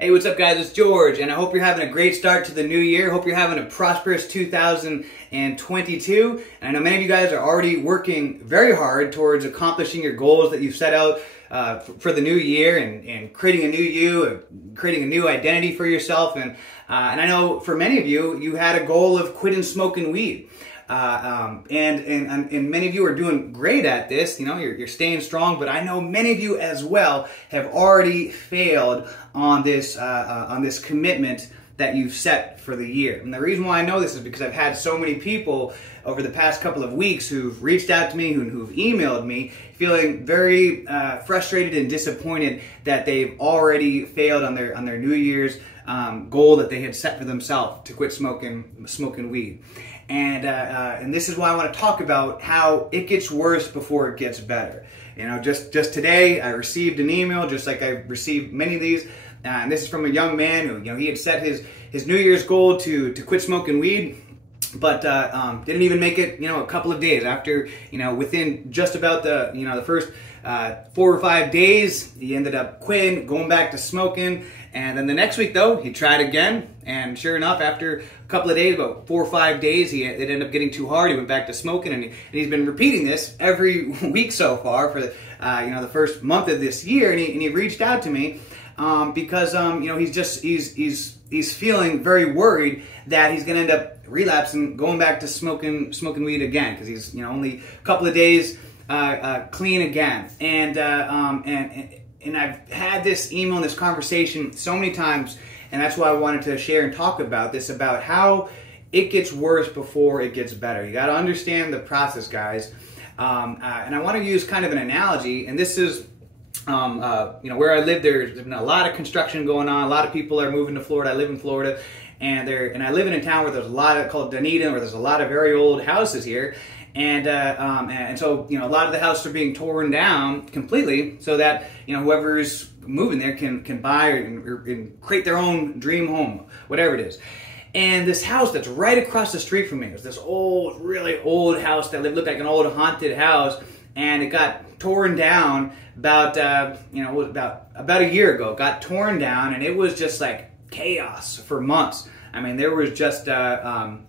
Hey, what's up guys? It's George, and I hope you're having a great start to the new year. Hope you're having a prosperous 2022. And I know many of you guys are already working very hard towards accomplishing your goals that you've set out for the new year and creating a new you, creating a new identity for yourself. And I know for many of you, you had a goal of quitting smoking weed. And many of you are doing great at this. You know, you're staying strong, but I know many of you as well have already failed on this commitment that you've set for the year. And the reason why I know this is because I've had so many people over the past couple of weeks who've reached out to me, who've emailed me, feeling very frustrated and disappointed that they've already failed on their New Year's goal that they had set for themselves to quit smoking weed. And this is why I want to talk about how it gets worse before it gets better. You know, just today I received an email, just like I received many of these, and this is from a young man who, you know, he had set his New Year's goal to quit smoking weed, but didn't even make it, you know, a couple of days after, you know, within just about the first 4 or 5 days, he ended up quitting, going back to smoking. And then the next week, though, he tried again, and sure enough, after a couple of days, about 4 or 5 days, it ended up getting too hard. He went back to smoking, and he's been repeating this every week so far for the first month of this year. And he reached out to me because you know, he's feeling very worried that he's going to end up relapsing, going back to smoking weed again, because he's, you know, only a couple of days clean again. And I've had this email and this conversation so many times, and that's why I wanted to share and talk about this, about how it gets worse before it gets better. You got to understand the process, guys. And I want to use kind of an analogy, and this is, you know, where I live, there's been a lot of construction going on. A lot of people are moving to Florida. I live in Florida, and I live in a town where there's a lot of, called Dunedin, where there's a lot of very old houses here. And so, you know, a lot of the houses are being torn down completely so that, you know, whoever's moving there can buy and create their own dream home, whatever it is. And this house that's right across the street from me is this old, really old house that looked like an old haunted house, and it got torn down about about a year ago. It got torn down, and it was just like chaos for months. I mean, there was just every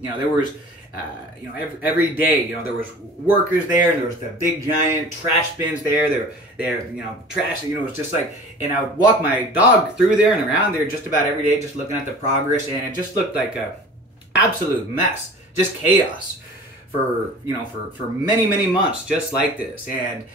day, you know, there was workers there, and there was the big giant trash bins there. They're you know, trash, you know, it was just like, and I would walk my dog through there and around there just about every day, just looking at the progress, and it just looked like a absolute mess, just chaos for many, many months, just like this. And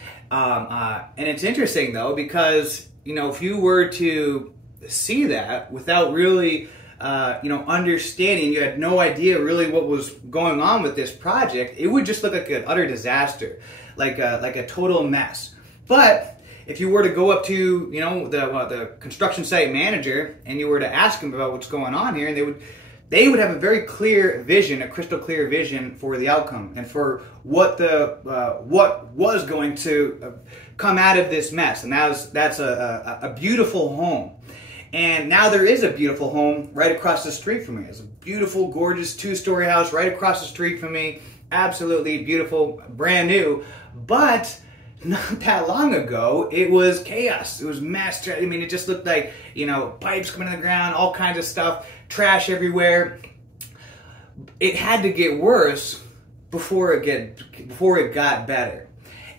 it's interesting though, because, you know, if you were to see that without really understanding, you had no idea really what was going on with this project, it would just look like an utter disaster, like a total mess. But if you were to go up to, you know, the construction site manager, and you were to ask them about what's going on here, and they would have a very clear vision, a crystal clear vision for the outcome and for what was going to come out of this mess. And that's a beautiful home. And now there is a beautiful home right across the street from me. It's a beautiful, gorgeous 2-story house right across the street from me. Absolutely beautiful, brand new. But not that long ago, it was chaos. It was mass. I mean, it just looked like, you know, pipes coming in the ground, all kinds of stuff, trash everywhere. It had to get worse before it got better.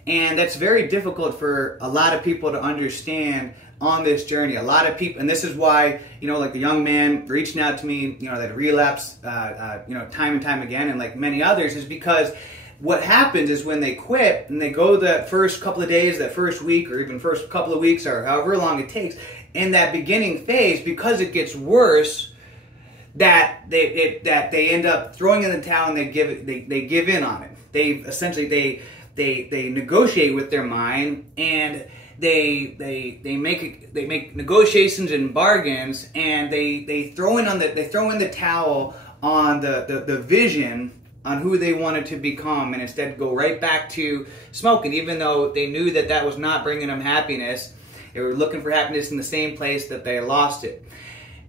And that's very difficult for a lot of people to understand on this journey. A lot of people, and this is why, you know, like the young man reaching out to me, you know, that relapsed, time and time again, and like many others, is because what happens is when they quit and they go that first couple of days, that first week, or even first couple of weeks, or however long it takes, in that beginning phase, because it gets worse, that they end up throwing in the towel, and they give in on it. They essentially they negotiate with their mind, and they make negotiations and bargains, and they throw in the towel on the vision on who they wanted to become, and instead go right back to smoking, even though they knew that was not bringing them happiness. They were looking for happiness in the same place that they lost it.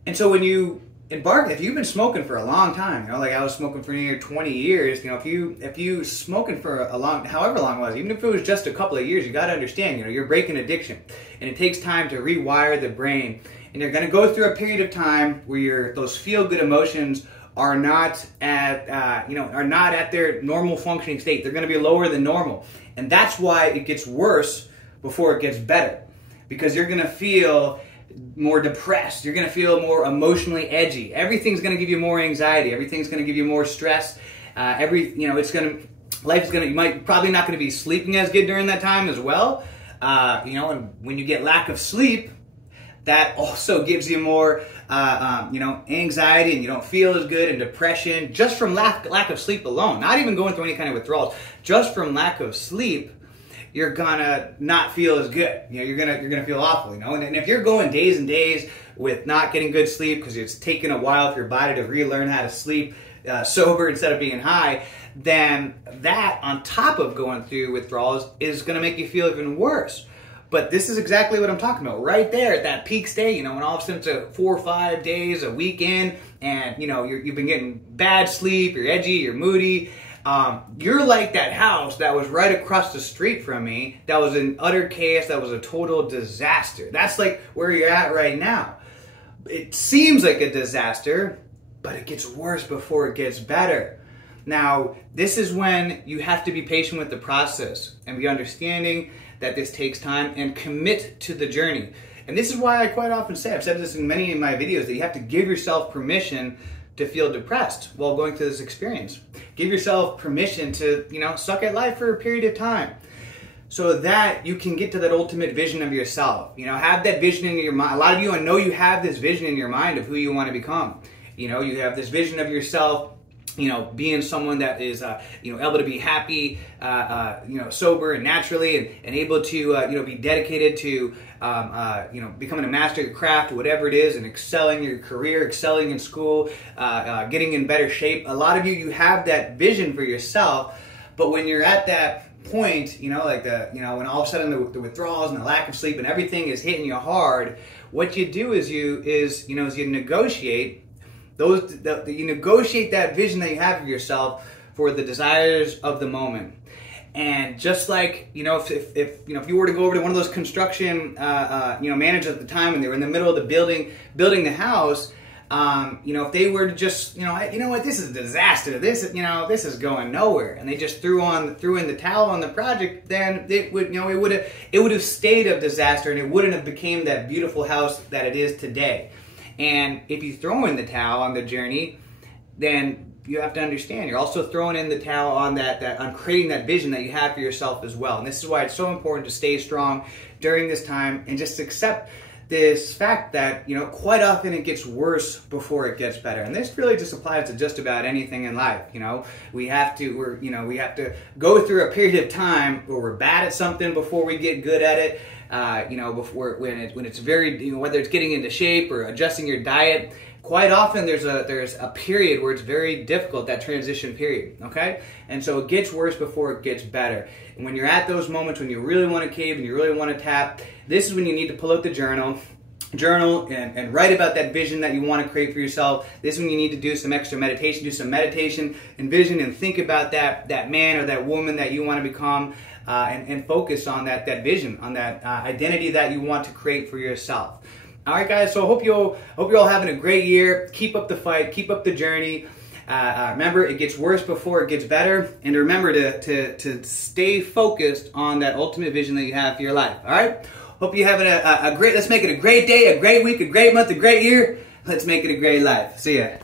And so when you embark, if you've been smoking for a long time, you know, like I was smoking for near 20 years, you know, if you smoking for however long it was, even if it was just a couple of years, you got to understand, you know, you're breaking addiction, and it takes time to rewire the brain and you're going to go through a period of time where those feel-good emotions are not at are not at their normal functioning state. They're going to be lower than normal, and that's why it gets worse before it gets better, because you're going to feel more depressed. You're going to feel more emotionally edgy. Everything's going to give you more anxiety. Everything's going to give you more stress. You might probably not going to be sleeping as good during that time as well. And when you get lack of sleep, that also gives you more, anxiety, and you don't feel as good, and depression just from lack of sleep alone. Not even going through any kind of withdrawals. Just from lack of sleep, you're gonna not feel as good. You're gonna feel awful. And if you're going days and days with not getting good sleep because it's taken a while for your body to relearn how to sleep sober instead of being high, then that on top of going through withdrawals is gonna make you feel even worse. But this is exactly what I'm talking about. Right there at that peak state, when all of a sudden it's 4 or 5 days, a weekend, and you've been getting bad sleep, you're edgy, you're moody. You're like that house that was right across the street from me that was in utter chaos, that was a total disaster. That's like where you're at right now. It seems like a disaster, but it gets worse before it gets better. Now, this is when you have to be patient with the process and be understanding that this takes time and commit to the journey. And this is why I quite often say, I've said this in many of my videos, that you have to give yourself permission to feel depressed while going through this experience. Give yourself permission to, suck at life for a period of time so that you can get to that ultimate vision of yourself. Have that vision in your mind. A lot of you, I know you have this vision in your mind of who you want to become. You have this vision of yourself, being someone that is, able to be happy, sober and naturally, and able to, be dedicated to, becoming a master of your craft, whatever it is, and excelling in your career, excelling in school, getting in better shape. A lot of you have that vision for yourself, but when you're at that point, when all of a sudden the withdrawals and the lack of sleep and everything is hitting you hard, what you do is you negotiate you negotiate that vision that you have of yourself for the desires of the moment. And just like, if you were to go over to one of those construction, managers at the time when they were in the middle of the building the house, if they were to just, you know what, this is a disaster. This is going nowhere, and they just threw in the towel on the project, then it would have stayed a disaster, and it wouldn't have became that beautiful house that it is today. And if you throw in the towel on the journey, then you have to understand you're also throwing in the towel on on creating that vision that you have for yourself as well. And this is why it's so important to stay strong during this time and just accept this fact that, quite often it gets worse before it gets better. And this really just applies to just about anything in life. We have to go through a period of time where we're bad at something before we get good at it. When it's very, whether it's getting into shape or adjusting your diet, quite often there's a period where it's very difficult, that transition period, okay? And so it gets worse before it gets better. And when you're at those moments when you really want to cave and you really want to tap, this is when you need to pull out the journal and write about that vision that you want to create for yourself. This is when you need to do some extra meditation, and vision, and think about that man or that woman that you want to become, and focus on that vision, on that identity that you want to create for yourself. All right, guys, so I hope you're all having a great year. Keep up the fight, keep up the journey. Remember, it gets worse before it gets better, and remember to stay focused on that ultimate vision that you have for your life. All right? Hope you're having a great, let's make it a great day, a great week, a great month, a great year. Let's make it a great life. See ya.